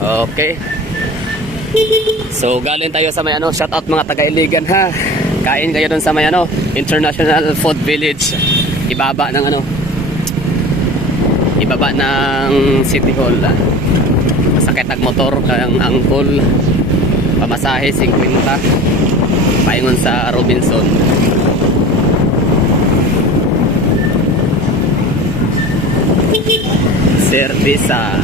Okay. So galing tayo sa may ano, shout out mga taga-Iligan ha. Kain kayo dun sa may ano, International Food Village. Ibaba ng ano, ibaba ng City Hall. Masakit ang motor, ang angkol. Pamasahe 50. Paingon sa Robinson. Servisa.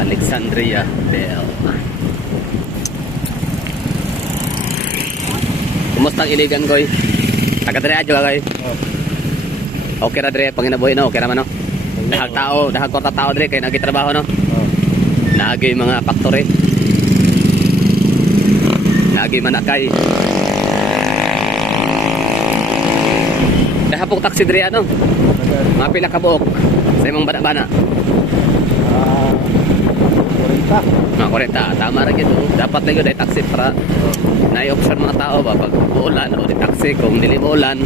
Alexandria Bell. Kumusta ang Iligan, Goy? Taga-dre adyo ka, Goy? Okay ra dre, panginabuhi no? Okay naman no? Dahag tao, dahag kwarta tao dre, kaya nagitrabaho no? Nagi mga factory. Nagi manakay. Dahapok taxi dre ano? Mga pila ka buok sa imong bana-bana. 40. 40. Tama rin ito. Dapat lang yun ay taxi para na-option mga tao ba pag uulan o di taxi. Kung dili mo ulan,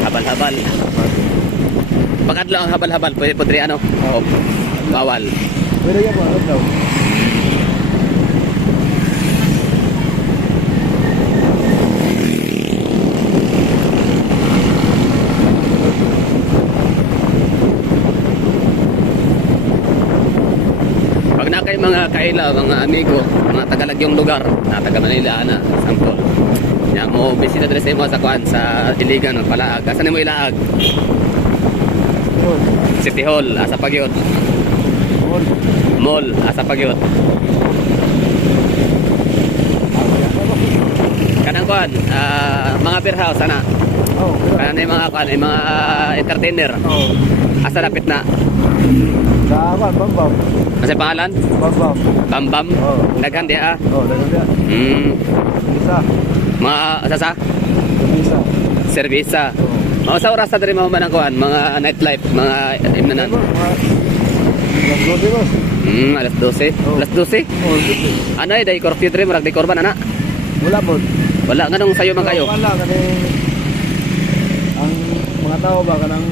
habal-habal. Pagkadlo ang habal-habal, pwede po ano? O, bawal. Pwede yan po, daw. Kay mga kaila, mga amigo, mga tagalagyong lugar na taga Manila na sampol. Yang mo bisita dre sa mo sa kuan sa Iligan o Palaag. Asan mo ilaag? City Hall, asa pagyod. Mall, asa pagyod. Kanang kuan, mga beer house ana. Oh, kanang mga kuan, mga entertainer. Oh. Asa lapit na? Dapat Bambam. Kasi pangalan? Bambam. Bambam? Oh. Daghan di ah? Oh, daghan di. Servisa. Mga sasa? Servisa. Servisa. Mga sa oras na rin mga manangkuhan, mga nightlife, mga imnanan. Alas 12. Alas 12? Oh, 12. Ano eh, day curfew rin, marag day korban, ana? Wala po. Wala, ganong sayo man kayo? Wala, kasi ang mga tao ba, kanang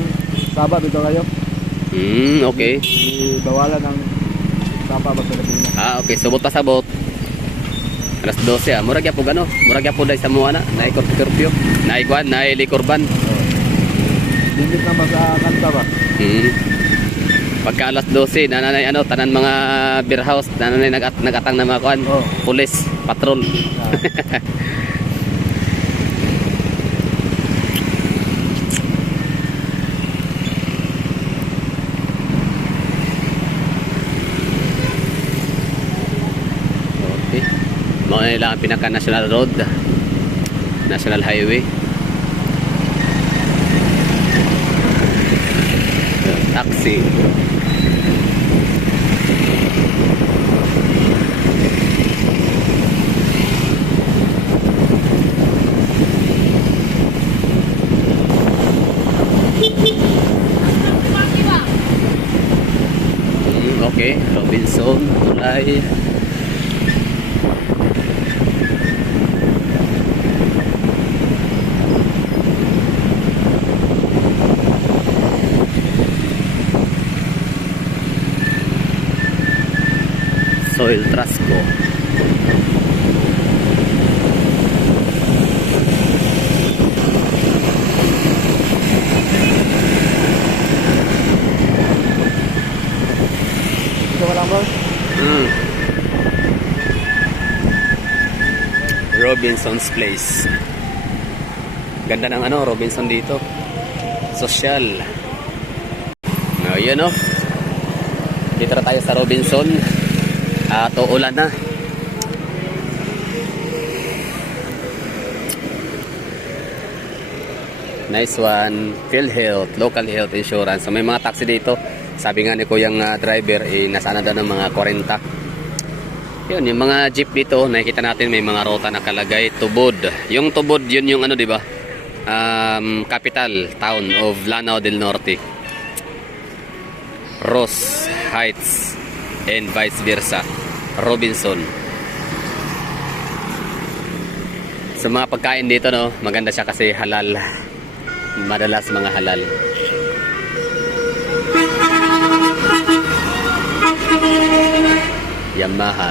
sabat ito kayo? Okay. Bawalan ng sapa ba sa Pilipinas. Okay, subot pa sabot. Alas 12 ah. Murag po gano. Murag po dahil sa mga na. Naik-curfew. Naikuan, nailikurban. Limit naman sa kanta ba? Pagka alas 12, nananay ano, tanan mga beer house, nananay nagatang na mga kuan. Pulis, patrol. Mga nila ang pinaka-national road, national highway. Taxi. Okay, Robinson, tulay. Soil Trasco. Ito ka lang bro. Robinson's Place. Ganda ng ano, Robinson dito. Social. Ayun, oh. Dito na tayo sa Robinson. Uulan na. Nice one. PhilHealth, local health insurance. So may mga taxi dito. Sabi nga ni kuyang driver, nasana daw ng mga 40. Yun, yung mga jeep dito, nakikita natin may mga ruta nakalagay. Tubod. Yung Tubod, yun yung ano, di ba? Capital town of Lanao del Norte. Ross Heights and vice versa. Robinson. Sa mga pagkain dito, no, maganda siya kasi halal. Madalas mga halal. Yamaha.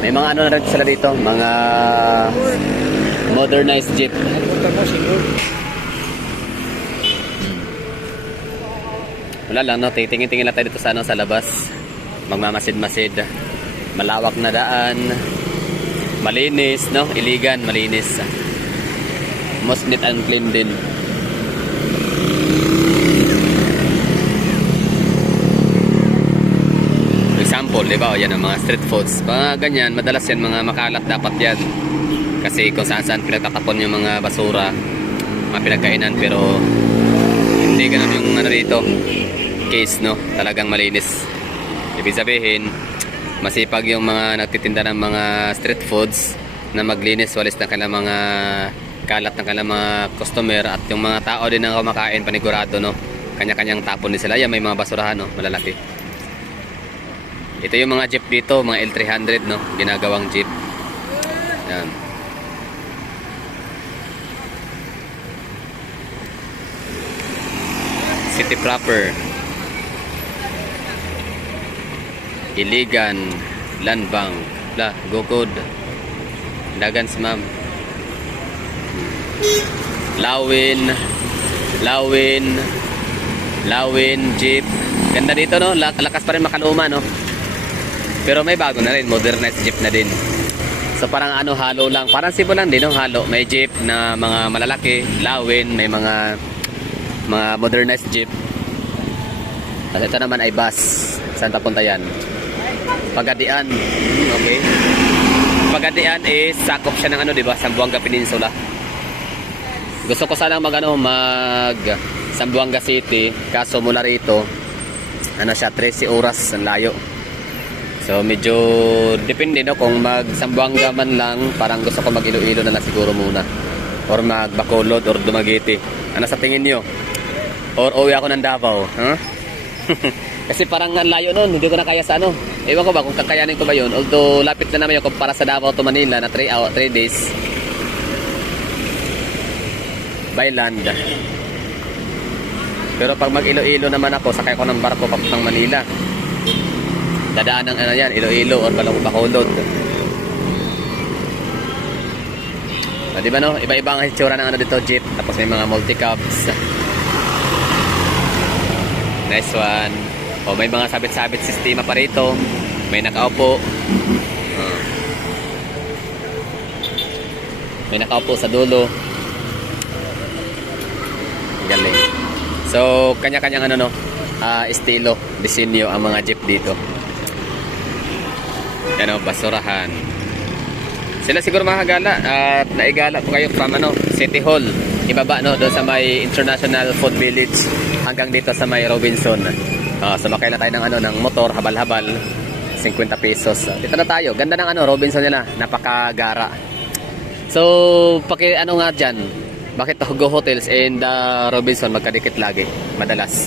May mga ano na rin sila dito, mga modernized jeep. Wala lang, no, tingin-tingin lang tayo dito sa ano, sa labas. Magmamasid-masid. Malawak na daan. Malinis, no? Iligan, malinis. Most neat and clean din. Example, di ba? O, yan ang mga street foods. Mga ganyan, madalas yan, mga makalat dapat yan. Kasi kung saan-saan pinagtatapon yung mga basura, mga pinagkainan, pero hindi ganun yung ano dito. Case, no? Talagang malinis. Ibig sabihin, masipag yung mga nagtitinda ng mga street foods na maglinis, walis ng kanilang mga kalat ng kanilang mga customer, at yung mga tao din na kumakain panigurado, no? Kanya-kanyang tapon din sila. Yan, may mga basurahan, no? Malalaki. Ito yung mga jeep dito, mga L300, no? Ginagawang jeep. Yan. City proper. Iligan, Land Bank, Gukod, Dagans, ma'am. Lawin, jeep. Ganda dito, no? Lakas pa rin makaluma, no? Pero may bago na rin, modernized jeep na din. So parang ano, halo lang. Parang sibo lang din, no? Halo. May jeep na mga malalaki, Lawin, may mga modernized jeep. At ito naman ay bus. Saan papunta yan? Pagadian. Okay. Pagadian is sakop siya ng ano, di ba? Zamboanga Peninsula. Gusto ko sanang mag Zamboanga City, kaso mula rito ano siya, 13 oras ang layo. So medyo depende, no, kung mag Zamboanga man lang, parang gusto ko mag Iloilo na siguro muna, or mag Bacolod or Dumaguete. Ano sa tingin niyo? Or uwi ako ng Davao, huh? Kasi parang ang layo nun, hindi ko na kaya sa ano. Ewan ko ba kung kakayanin ko ba yun. Although lapit na naman yun kumpara sa Davao to Manila na 3 days by land. Pero pag mag Iloilo naman ako, sakay ko ng barko papuntang Manila. Dadaan ng ano yan, Iloilo or Bacolod. Di ba, no? Iba-iba ang hitsura ng ano dito, jeep. Tapos may mga multi-cabs. Nice one. O may mga sabit-sabit sistema pa rito. May nakaupo. May nakaupo sa dulo. Galing. So kanya-kanyang ano, no, estilo, disenyo ang mga jeep dito. Yan, o, basurahan. Sila siguro makagala at naigala po kayo from ano, City Hall. Ibaba, no, doon sa may International Food Village hanggang dito sa may Robinson. Sumakay na tayo ng ano, ng motor, habal-habal, 50 pesos. Dito na tayo. Ganda ng ano, Robinson nila, napakagara. So, ano nga dyan, Bakit Go Hotels and Robinson magkadikit lagi? Madalas.